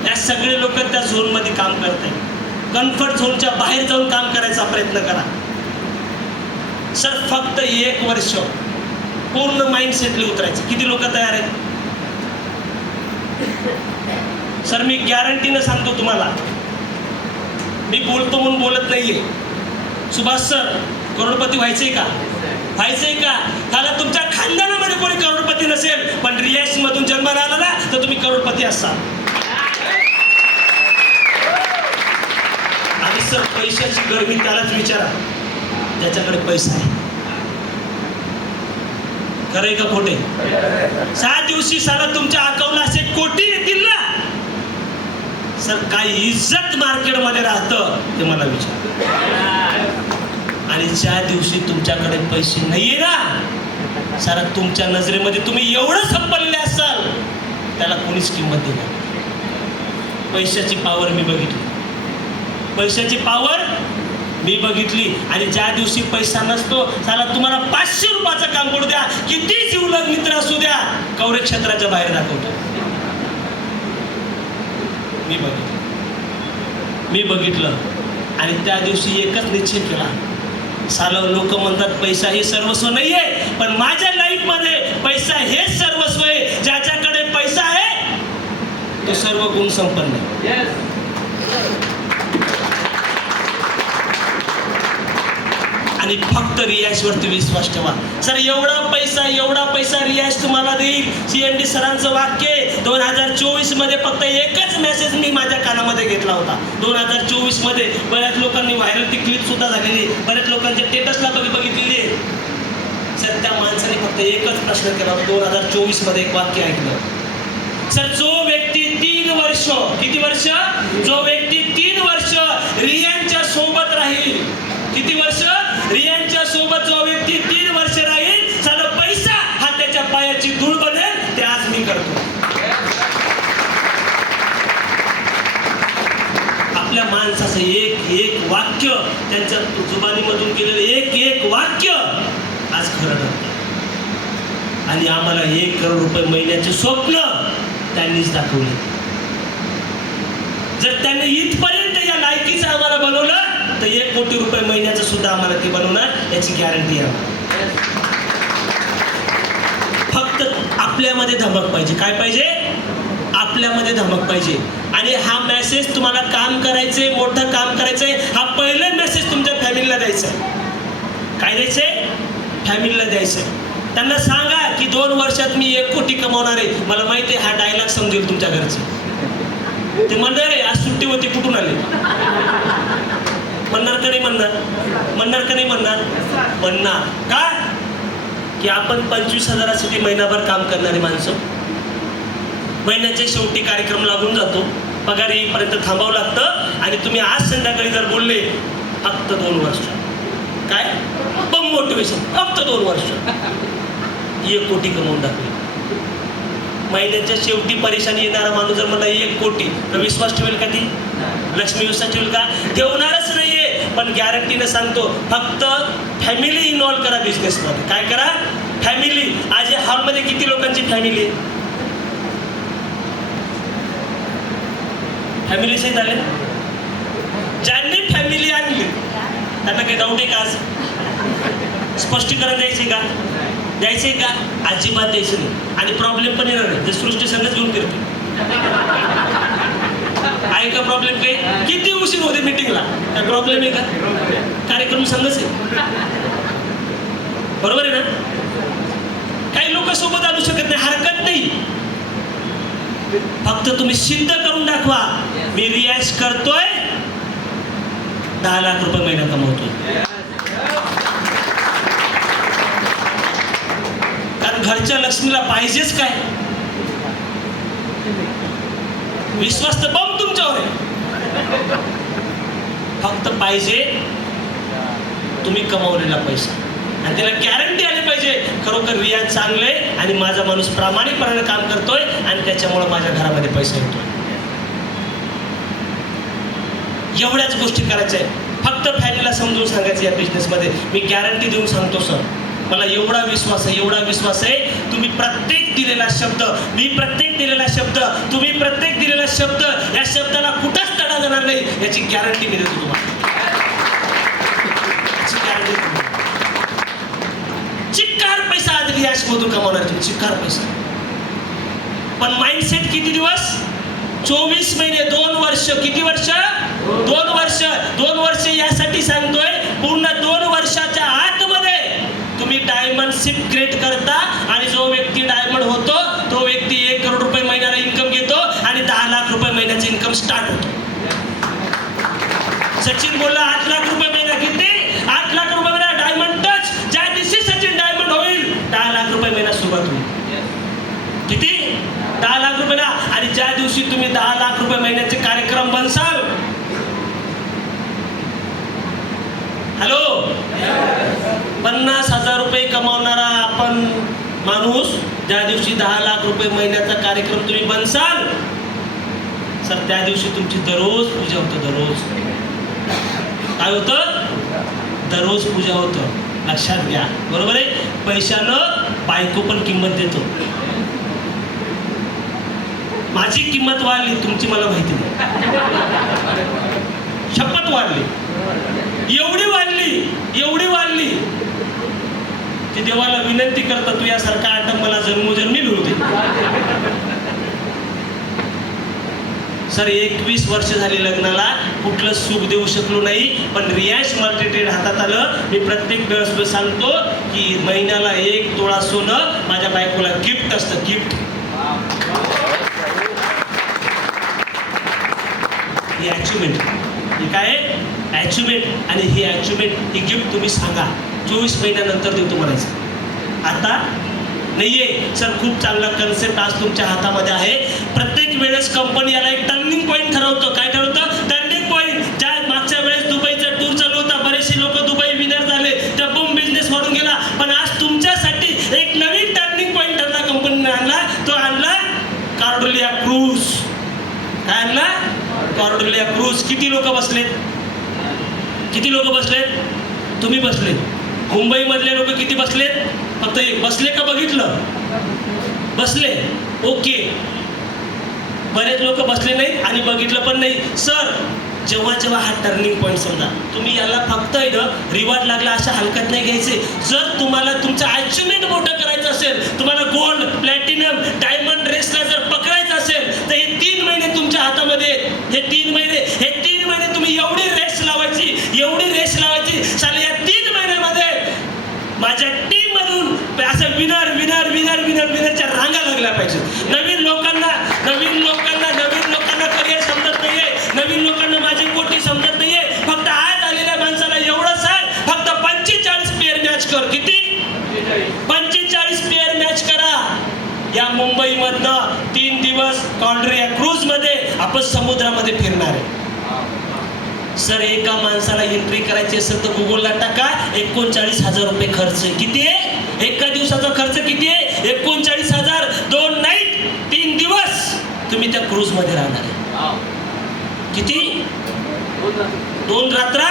या सगळे लोक त्या झोन मध्ये काम करत आहेत. कम्फर्ट झोनच्या बाहेर जाऊन काम करायचा प्रयत्न करा सर. फक्त 1 वर्ष पूर्ण माइंडसेटली उतरायचं. किती लोक तयार आहेत सर? मी गॅरंटीनं सांगतो तुम्हाला, मी बोलतो म्हणून बोलत नाहीये. सुभाष सर, करोडपती व्हायचंय का? व्हायचंय का? त्याला तुमच्या खानदानामध्ये कोणी करोडपती नसेल, पण रियाज मधून जन्माला आला ना तर तुम्ही करोडपती असाल. आणि सर पैशाची गरमी त्यालाच विचारा ज्याच्याकडे पैसा आहे. खरंय का खोटे? 7 दिवशी साला तुमच्या अकाउंटला असे कोटी येतील ना सर. काय इज्जत मार्केटमध्ये राहतं ते मला विचार. आणि ज्या दिवशी तुमच्याकडे पैसे नाहीये ना सारा, तुमच्या नजरेमध्ये तुम्ही एवढं संपलेले असाल त्याला कोणीच किंमत देणार. पैशाची पावर मी बघितली, पैशाची पावर मी बघितली. आणि ज्या दिवशी पैसा नसतो साला, तुम्हाला 500 रुपयाचं काम करू द्या, किती जीवलग मित्र असू द्या, कवरे क्षेत्राच्या बाहेर दाखवतो. मी बघितलं आणि त्या दिवशी एकच निश्चय केला, साला लोक म्हणतात पैसा हे सर्वस्व नाहीये, पण माझ्या लाईफ मध्ये पैसा हेच सर्वस्व आहे. ज्याच्याकडे पैसा आहे तो सर्व गुण संपन्न आहे. आणि फक्त रियाजवरती विश्वास ठेवा सर. एवढा पैसा रियाज तुम्हाला देईल. CMD सरांचं वाक्य 2024 मध्ये फक्त एकच मेसेज मी माझ्या कानामध्ये घेतला होता. 2024 मध्ये बऱ्याच लोकांनी व्हायरल ती क्लिप सुद्धा झालेली, बऱ्याच लोकांच्या स्टेटसला बघितलेली आहे सर. त्या माणसाने फक्त एकच प्रश्न केला. 2024 मध्ये एक वाक्य ऐकलं सर. जो व्यक्ती 3 वर्ष, किती वर्ष? जो व्यक्ती 3 वर्ष रियांच्या सोबत राहील, किती वर्ष? रियांच्या सोबत जो व्यक्ती 3 वर्ष राहील, साला पैसा हा त्याच्या पायाची धूळ बनेल. ते आज मी करतो. आपल्या माणसाचं एक वाक्य, त्यांच्या जुबानीमधून गेलेलं एक वाक्य आज खरं ठरतं. आणि आम्हाला 1 करोड रुपये महिन्याचे स्वप्न त्यांनीच दाखवले. जर त्यांनी इथपर्यंत या लायकीचं आम्हाला बनवलं तर 1 कोटी रुपये महिन्याचं सुद्धा आम्हाला ते बनवणार याची गॅरंटी आहे. फक्त आपल्यामध्ये धमक पाहिजे. काय पाहिजे? आपल्यामध्ये धमक पाहिजे. आणि हा मेसेज तुम्हाला काम करायचंय, मोठं काम करायचंय, हा पहिला मेसेज तुमच्या फॅमिलीला द्यायचा. काय द्यायचंय? फॅमिलीला द्यायचंय. त्यांना सांगा की 2 वर्षात मी 1 कोटी कमावणार आहे. मला माहिती आहे हा डायलॉग समजेल तुमच्या घरचे. ते म्हणणार आहे आज सुट्टी होती, कुठून आले? म्हणणार का नाही म्हणणार? म्हणणार का नाही म्हणणार? म्हणणार. का? की आपण 25,000साठी महिनाभर काम करणारी माणसं. महिन्याच्या शेवटी कार्यक्रम लागून जातो, पगार येईपर्यंत थांबावं लागतं. आणि तुम्ही आज संध्याकाळी जर बोलले फक्त 2 वर्ष, काय बम मोटिवेशन, फक्त 2 वर्ष 1 कोटी कमवून दाखवेल. महिन्याच्या शेवटी परेशानी येणारा माणूस जर मला 1 कोटी, तर विश्वास ठेवेल का? ती लक्ष्मी विश्वास ठेवेल का? ठेवणारच नाहीये. पण गॅरंटीने सांगतो, फक्त फॅमिली इन्व्हॉल्व करा बिझनेसमध्ये. काय करा? फॅमिली. आज या हॉलमध्ये किती लोकांची फॅमिली आहे? फॅमिली सहित आले. ज्यांनी फॅमिली आणली त्यांना काही डाऊट आहे का? आज स्पष्टीकरण द्यायचे का? द्यायचे का? अजिबात द्यायचं नाही. आणि प्रॉब्लेम पण येणार नाही. ते सृष्टी संघच घेऊन फिरतो. आहे का प्रॉब्लेम? काही किती उशीर होते मीटिंगला, काय प्रॉब्लेम आहे का? कार्यक्रम संघच आहे. बरोबर आहे ना? काही लोक सोबत आणू शकत नाही, हरकत नाही. फक्त तुम्ही सिद्ध करून दाखवा, मी रियाज करतोय, 10 लाख रुपये महिना कमवतोय. कारण घरच्या लक्ष्मीला पाहिजेच काय? विश्वास तर बम तुमच्यावर आहे. फक्त पाहिजे तुम्ही कमावलेला पैसा, आणि त्याला गॅरंटी आली पाहिजे खरोखर रियाज चांगले आणि माझा माणूस प्रामाणिकपणाने काम करतोय आणि त्याच्यामुळे माझ्या घरामध्ये पैसा येतोय. एवढ्याच गोष्टी करायच्या आहेत. फक्त फॅमिलीला समजून सांगायचं या बिझनेसमध्ये. मी गॅरंटी देऊन सांगतो सर, मला एवढा विश्वास आहे, एवढा विश्वास आहे. तुम्ही प्रत्येक दिलेला शब्द, मी प्रत्येक दिलेला शब्द, तुम्ही प्रत्येक दिलेला शब्द, या शब्दाला कुठंच तडा जाणार नाही याची गॅरंटी मी देतो तुम्हाला. चिक्कार पैसा आज रियाजमधून कमावणार तुम्ही, चिक्कार पैसा. पण माइंडसेट किती दिवस? 24 महिने, 2 वर्ष. किती वर्ष? 2 वर्ष. 2 वर्ष यासाठी सांगतोय, पूर्ण 2 वर्षाच्या आतमध्ये तुम्ही डायमंड शिप क्रिएट करता, आणि जो व्यक्ती डायमंड होतो तो व्यक्ती 1 करोड रुपये महिन्याला इन्कम घेतो आणि 10 लाख रुपये महिन्याचे इन्कम स्टार्ट होतो. सचिन बोलला 8 लाख रुपये महिना. किती? 8 लाख रुपये महिना डायमंड टच. ज्या दिवशी सचिन डायमंड होईल 10 लाख रुपये महिना सुरुवात होईल. किती? 10 लाख रुपये ना. आणि ज्या दिवशी तुम्ही 10 लाख रुपये महिन्याचे कार्यक्रम बनसाल, हॅलो, 50,000 रुपये कमावणारा आपण माणूस ज्या दिवशी 10 लाख रुपये महिन्याचा कार्यक्रम तुम्ही बनसाल सर, त्या दिवशी तुमची दररोज पूजा होतं. दररोज काय होतं? दररोज पूजा होतं. लक्षात घ्या. बरोबर आहे? पैशानं बायको पण किंमत देतो. माझी किंमत वाढली, तुमची मला माहिती नाही. शपथ वाढली, एवढी वाढली, एवढी वाढली की देवाला विनंती करता, तू यासारखा आटम मला जन्मोजन्मी मिळू दे. सर 21 वर्ष झाली लग्नाला, कुठलं सुख देऊ शकलो नाही, पण रियाज मल्टीट्रेड हातात आलं. मी प्रत्येक वेळेस सांगतो की महिन्याला 1 तोळा सोनं माझ्या बायकोला गिफ्ट असतं. गिफ्ट ही अचिव्हमेंट. ही काय आहे? अचिव्हमेंट. आणि ही अचिव्हमेंट, ही गिफ्ट तुम्ही सांगा 24 महिन्यानंतर देतो म्हणायचं. आता नाहीये सर. खूप चांगला कन्सेप्ट आज तुमच्या हातामध्ये आहे. प्रत्येक वेळेस कंपनी याला एक टर्निंग पॉईंट ठरवतो. काय ठरवतं? Turning point. ज्या मागच्या वेळेस दुबईचा टूर चालू होता, बरेचसे लोक दुबई विनर झाले, त्या बूम बिझनेस वाढून गेला. पण आज तुमच्यासाठी एक नवीन टर्निंग पॉईंट ठरला, कंपनीने आणला. तो आणला कार्डोलिया क्रूज. काय आणला? कार्डोलिया क्रूज. किती लोक बसलेत? किती लोक बसलेत? तुम्ही बसलेत. मुंबई मधले लोक किती बसलेत? फक्त एक. बसले का बघितलं? बसले. ओके. बरेच लोक बसले नाही आणि बघितलं पण नाही. सर जेव्हा जेव्हा हा टर्निंग पॉईंट समजा, तुम्ही याला फक्त रिवॉर्ड लागला अशा हलक्यात नाही घ्यायचे. जर तुम्हाला तुमचं अचिव्हमेंट मोठं करायचं असेल, तुम्हाला गोल्ड, प्लॅटिनम, डायमंड रेसला जर पकडायचं असेल, तर हे 3 महिने तुमच्या हातामध्ये. हे 3 महिने तुम्ही एवढी रेस लावायची, एवढी रेस लावायची. साले या 3 महिन्यामध्ये माझ्या टीम मधून असं विनर विनर विनर विनर विनरच्या रांगा लागल्या पाहिजे. नवीन लोकांना करिअर समजत नाहीये, नवीन लोकांना माझी कोटी समजत नाहीये. फक्त आज आलेल्या माणसाला एवढं सांग, फक्त 45 पेअर मॅच कर. किती? 45 पेअर मॅच करा. या मुंबईमधनं 3 दिवस कॉन्ड्रिया क्रूज मध्ये आपण समुद्रामध्ये फिरणार आहे. सर एका माणसाला एंट्री करायची असेल तर गुगलला टाका 39,000 रुपये खर्च आहे. किती आहे? एका दिवसाचा खर्च किती आहे? 39,000. 2 नाईट 3 दिवस तुम्ही त्या क्रूज मध्ये राहणार आहे. किती? 2 रात्र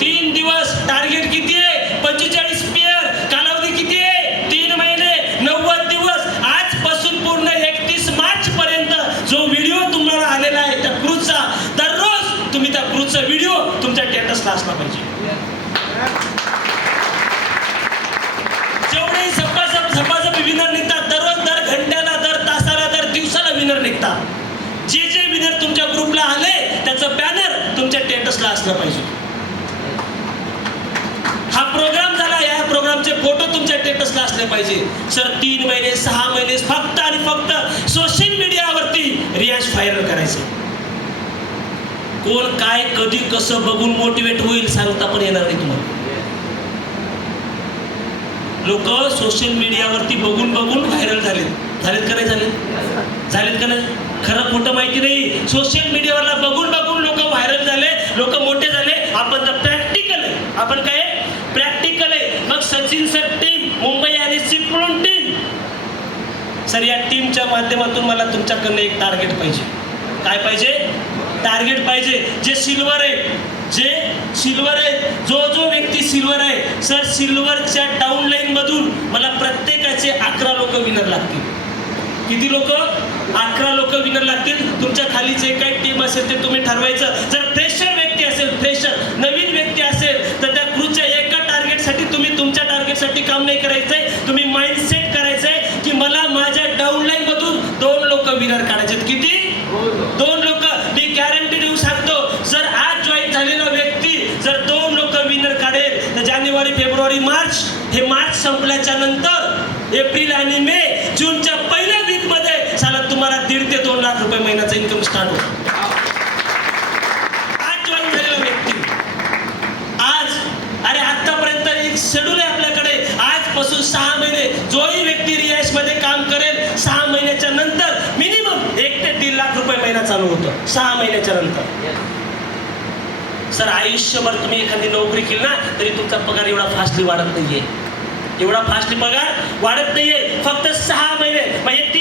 3 दिवस. टार्गेट किती आहे? 45 पेअर. कालावधी किती आहे? 3 महिने 90 दिवस. आजपासून पूर्ण 31 मार्च पर्यंत जो व्हिडिओ तुम्हाला आलेला आहे त्या क्रूजचा, दररोज तुम्ही त्या क्रूजचा व्हिडिओ तुमच्या स्टेटसला असला पाहिजे. जेवढे सपासप विनर निघतात, दररोज दर घंट्याला, दर तासाला, दर दिवसाला विनर निघतात. जे विनर तुमच्या ग्रुपला आले त्याचं बॅनर तुमच्या स्टेटसला असलं पाहिजे. हा प्रोग्राम झाला, या प्रोग्रामचे फोटो तुमच्या स्टेटसला असले पाहिजे. सर 3 महिने 6 महिने फक्त आणि फक्त सोशल मीडियावरती रियाज व्हायरल करायचे. कोण काय कधी कसं बघून मोटिवेट होईल सांगता पण येणार नाही तुम्हाला. लोक सोशल मीडियावरती बघून व्हायरल झालेत का नाही झालेत का नाही? खरं खोटं माहिती नाही. सोशल मीडियावरला बघून लोक व्हायरल झाले, लोक मोठे झाले. आपण जर प्रॅक्टिकल आहे, आपण काय प्रॅक्टिकल आहे. मग सचिन सर टीम, मुंबई आणि चिपळूण टीम, सर या टीमच्या माध्यमातून मला तुमच्याकडनं एक टार्गेट पाहिजे. काय पाहिजे? टार्गेट पाहिजे. जे सिल्वर आहे, जो व्यक्ती सिल्वर आहे, सर सिल्वरच्या डाऊन लाईन मधून मला प्रत्येकाचे 11 लोक विनर लागतील. किती लोक? 11 लोक विनर लागतील. तुमच्या खाली जे काही टीम असेल ते तुम्ही ठरवायचं. जर फ्रेशर व्यक्ती असेल, नवीन व्यक्ती असेल तर त्या क्रूजच्या एका टार्गेटसाठी तुम्ही तुमच्या टार्गेटसाठी काम नाही करायचंय. तुम्ही माइंडसेट करायचंय की मला माझ्या डाऊन लाईन मधून 2 लोक विनर काढायचे. किती? 2 लोक. मी गॅरंटी देऊ सांगतो, जर आज जॉईन झालेला व्यक्ती जर 2 लोक विनर काढेल तर जानेवारी, फेब्रुवारी, मार्च, हे मार्च संपल्याच्या नंतर एप्रिल आणि मे, जूनच्या पहिल्या वीक मध्ये साला तुम्हाला 1.5 ते 2 लाख रुपये महिन्याचा इन्कम स्टार्ट होतो. आज जॉईन झालेला व्यक्ती, आज अरे आतापर्यंत एक शेड्यूल आहे आपल्याकडे. आजपासून 6 महिने जोही व्यक्ती रियाज मध्ये काम करेल, 6 महिन्याच्या नंतर मिनिमम 1 ते 3 लाख रुपये महिना चालू होतो. 6 महिन्याच्या नंतर. सर आयुष्यभर तुम्ही एखादी नोकरी केली ना तरी तुमचा पगार एवढा फास्टली वाढत नाहीये. फक्त 6 महिने म्हणजे